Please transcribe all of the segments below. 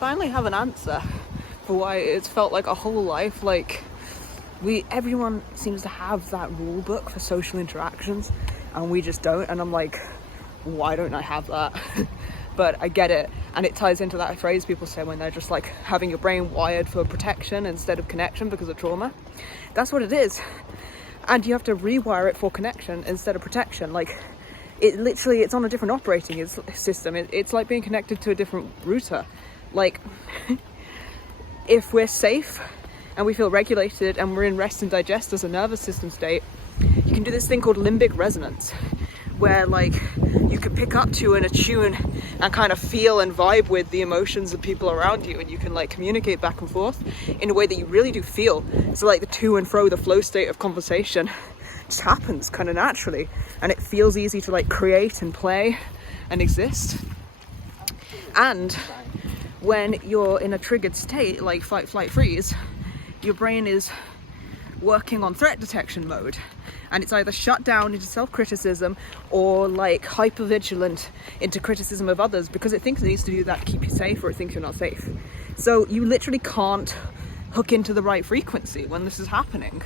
finally have an answer for why it's felt like a whole life, like everyone seems to have that rule book for social interactions and we just don't, and I'm like, why don't I have that? But I get it, and it ties into that phrase people say when they're just like having your brain wired for protection instead of connection because of trauma. That's what it is, and you have to rewire it for connection instead of protection. Like, it's on a different operating system. It's like being connected to a different router. Like, if we're safe and we feel regulated and we're in rest and digest as a nervous system state, you can do this thing called limbic resonance, where like you can pick up to and attune and kind of feel and vibe with the emotions of people around you, and you can like communicate back and forth in a way that you really do feel. So like the to and fro, the flow state of conversation just happens kind of naturally, and it feels easy to like create and play and exist. And when you're in a triggered state like fight, flight, freeze, your brain is working on threat detection mode, and it's either shut down into self-criticism or like hyper-vigilant into criticism of others because it thinks it needs to do that to keep you safe, or it thinks you're not safe. So you literally can't hook into the right frequency when this is happening.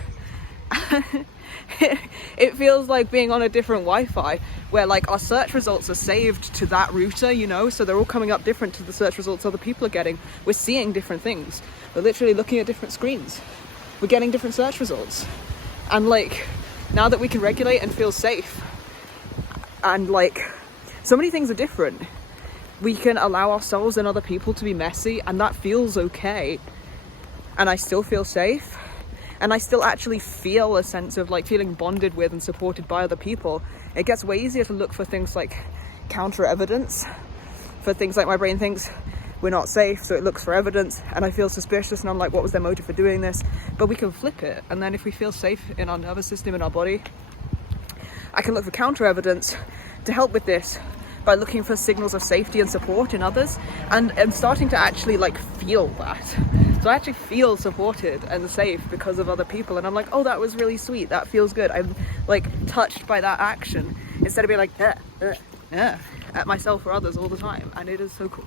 It feels like being on a different Wi-Fi where like our search results are saved to that router, you know, so they're all coming up different to the search results other people are getting. We're seeing different things. We're literally looking at different screens. We're getting different search results. And like, now that we can regulate and feel safe, and like, so many things are different. We can allow ourselves and other people to be messy, and that feels okay. And I still feel safe. And I still actually feel a sense of like feeling bonded with and supported by other people. It gets way easier to look for things like counter evidence, for things like my brain thinks we're not safe, so it looks for evidence, and I feel suspicious, and I'm like, what was their motive for doing this? But we can flip it, and then if we feel safe in our nervous system, in our body, I can look for counter evidence to help with this by looking for signals of safety and support in others, and I'm starting to actually like feel that. So I actually feel supported and safe because of other people, and I'm like, oh, that was really sweet, that feels good. I'm like touched by that action instead of being like at myself or others all the time, and it is so cool.